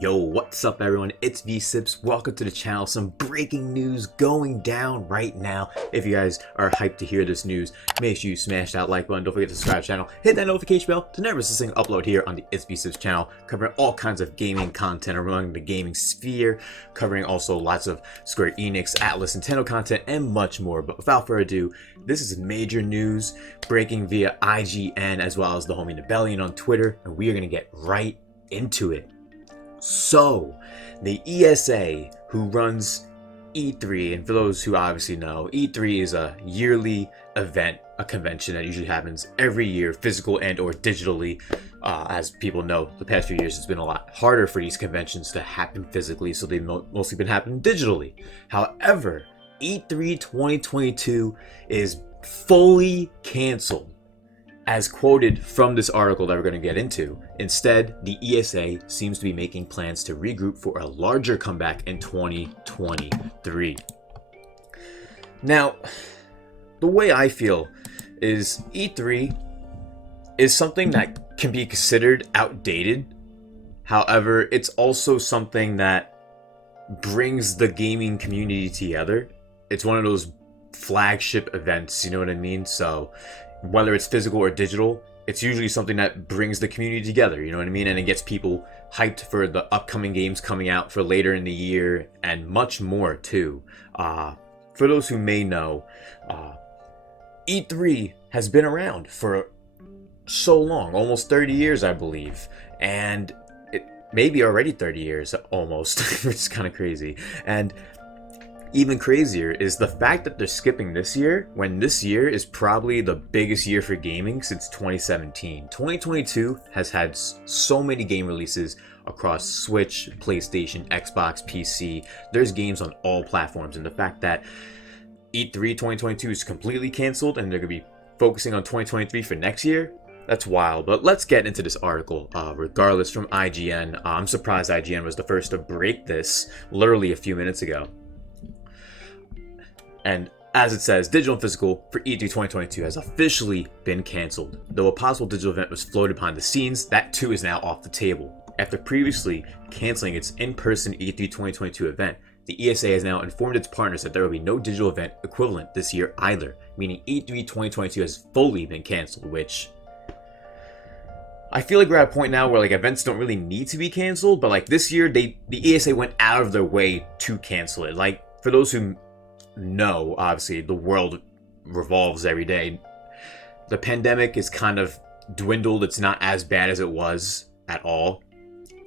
Yo, what's up everyone? It's V-Sips. Welcome to the channel. Some breaking news going down right now. If you guys are hyped to hear this news, make sure you smash that like button. Don't forget to subscribe to the channel. Hit that notification bell to never miss a single upload here on the It's V-Sips channel, covering all kinds of gaming content around the gaming sphere, covering also lots of Square Enix, Atlas, Nintendo content, and much more. But without further ado, this is major news breaking via IGN as well as the homie Rebellion on Twitter, and we are going to get right into it. So, the ESA, who runs E3, and for those who obviously know, E3 is a yearly event, a convention that usually happens every year, physical and or digitally. As people know, the past few years it's been a lot harder for these conventions to happen physically, so they've mostly been happening digitally. However, E3 2022 is fully canceled. As quoted from this article that we're going to get into, instead, the ESA seems to be making plans to regroup for a larger comeback in 2023. Now, the way I feel is E3 is something that can be considered outdated. However, it's also something that brings the gaming community together. It's one of those flagship events, you know what I mean? So whether it's physical or digital, it's usually something that brings the community together, you know what I mean? And it gets people hyped for the upcoming games coming out for later in the year and much more too. For those who may know, E3 has been around for so long, almost 30 years, I believe. And it maybe already 30 years, almost, which is kind of crazy. And even crazier is the fact that they're skipping this year, when this year is probably the biggest year for gaming since 2017. 2022 has had so many game releases across Switch, PlayStation, Xbox, PC. There's games on all platforms, and the fact that E3 2022 is completely canceled and they're going to be focusing on 2023 for next year, that's wild. But let's get into this article, regardless, from IGN. I'm surprised IGN was the first to break this literally a few minutes ago. And as it says, digital and physical for E3 2022 has officially been canceled. Though a possible digital event was floated behind the scenes, that too is now off the table. After previously canceling its in-person E3 2022 event, the ESA has now informed its partners that there will be no digital event equivalent this year either, meaning E3 2022 has fully been canceled, which I feel like we're at a point now where like events don't really need to be canceled, but like this year the ESA went out of their way to cancel it. Like, for those who know, obviously the world revolves every day. The pandemic is kind of dwindled. It's not as bad as it was at all.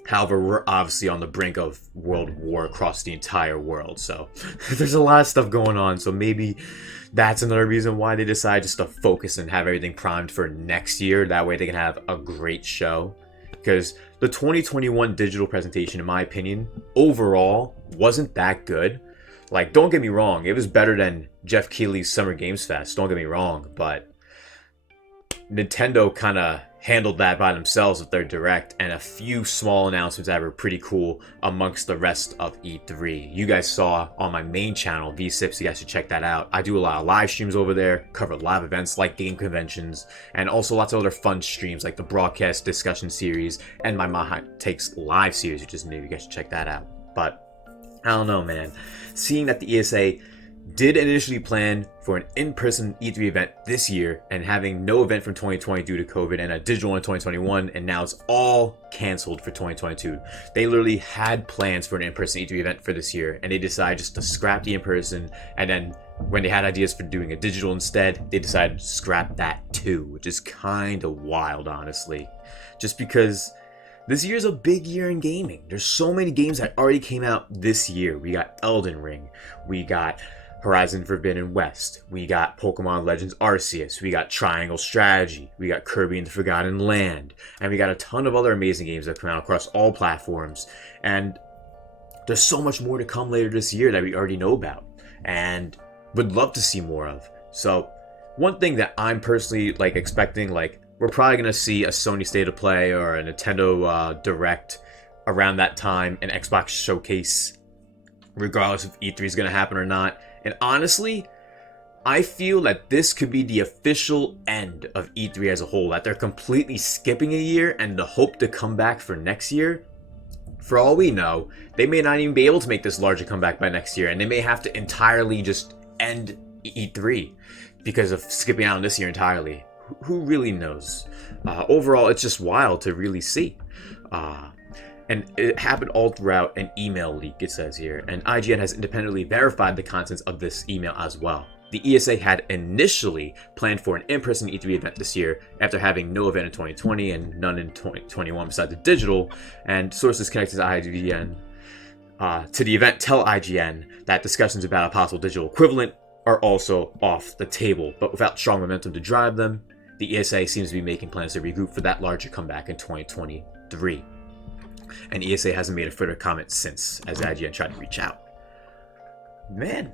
However, we're obviously on the brink of world war across the entire world, so there's a lot of stuff going on. So maybe that's another reason why they decide just to focus and have everything primed for next year. That way they can have a great show. Because the 2021 digital presentation, in my opinion, overall wasn't that good. Like, don't get me wrong, it was better than Jeff Keighley's Summer Games Fest, don't get me wrong, but Nintendo kind of handled that by themselves with their Direct and a few small announcements that were pretty cool amongst the rest of E3. You guys saw on my main channel, V-Sips, you guys should check that out. I do a lot of live streams over there, cover live events like game conventions, and also lots of other fun streams like the broadcast discussion series and my Maha Takes live series, which is new. You guys should check that out. But I don't know, man. Seeing that the ESA did initially plan for an in-person E3 event this year and having no event from 2020 due to COVID and a digital one in 2021, and now it's all canceled for 2022. They literally had plans for an in-person E3 event for this year, and they decided just to scrap the in-person, and then when they had ideas for doing a digital instead, they decided to scrap that too, which is kind of wild, honestly. Just because this year's a big year in gaming. There's so many games that already came out this year. We got Elden Ring. We got Horizon Forbidden West. We got Pokemon Legends Arceus. We got Triangle Strategy. We got Kirby and the Forgotten Land. And we got a ton of other amazing games that come out across all platforms. And there's so much more to come later this year that we already know about and would love to see more of. So one thing that I'm personally expecting, we're probably going to see a Sony State of Play or a Nintendo Direct around that time, an Xbox Showcase, regardless if E3 is going to happen or not. And honestly, I feel that this could be the official end of E3 as a whole, that they're completely skipping a year and the hope to come back for next year For all we know, they may not even be able to make this larger comeback by next year, and they may have to entirely just end E3 because of skipping out on this year entirely. Who really knows? Overall, it's just wild to really see. And it happened all throughout an email leak, it says here, and IGN has independently verified the contents of this email as well. The ESA had initially planned for an in-person E3 event this year after having no event in 2020 and none in 2021 besides the digital, and sources connected to IGN to the event tell IGN that discussions about a possible digital equivalent are also off the table, but without strong momentum to drive them, the ESA seems to be making plans to regroup for that larger comeback in 2023. And ESA hasn't made a further comment since, as IGN tried to reach out. Man,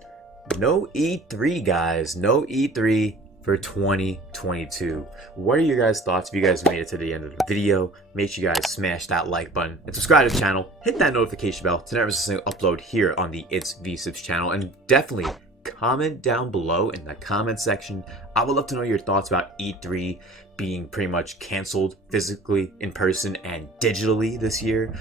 no E3, guys. No E3 for 2022. What are your guys' thoughts? If you guys made it to the end of the video, make sure you guys smash that like button and subscribe to the channel. Hit that notification bell to never miss a single upload here on the It's VSips channel. And definitely comment down below in the comment section. I would love to know your thoughts about E3 being pretty much canceled physically, in person, and digitally this year.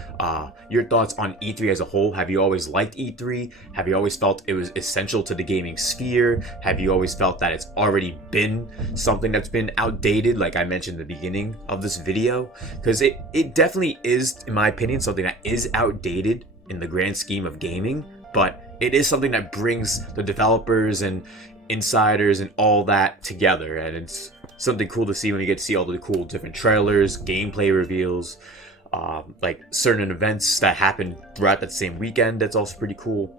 Your thoughts on E3 as a whole. Have you always liked E3? Have you always felt it was essential to the gaming sphere? Have you always felt that it's already been something that's been outdated, like I mentioned in the beginning of this video? Because it definitely is, in my opinion, something that is outdated in the grand scheme of gaming, but it is something that brings the developers and insiders and all that together, and it's something cool to see when you get to see all the cool different trailers, gameplay reveals, like certain events that happen throughout that same weekend. That's also pretty cool,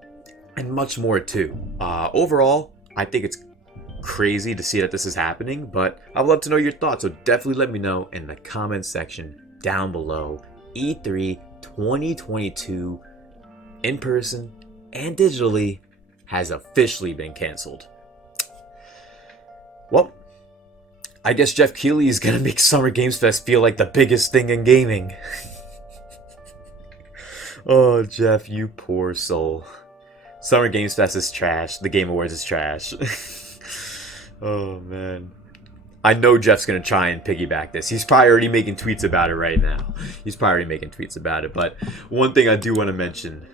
and much more too. Overall, I think it's crazy to see that this is happening, but I'd love to know your thoughts, so definitely let me know in the comment section down below. E3 2022 in person and digitally has officially been canceled. Well, I guess Jeff Keighley is gonna make Summer Games Fest feel like the biggest thing in gaming. Oh, Jeff, you poor soul. Summer Games Fest is trash. The Game Awards is trash. Oh, man. I know Jeff's gonna try and piggyback this. He's probably already making tweets about it right now. But one thing I do want to mention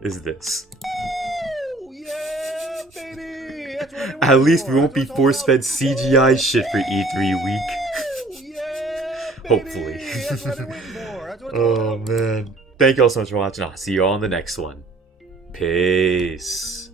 is this. Yeah, baby! That's what At least we won't be force-fed CGI shit for E3 week. Yeah, Hopefully. That's what I've been waiting for. That's what Oh man. Thank you all so much for watching. I'll see you all in the next one. Peace.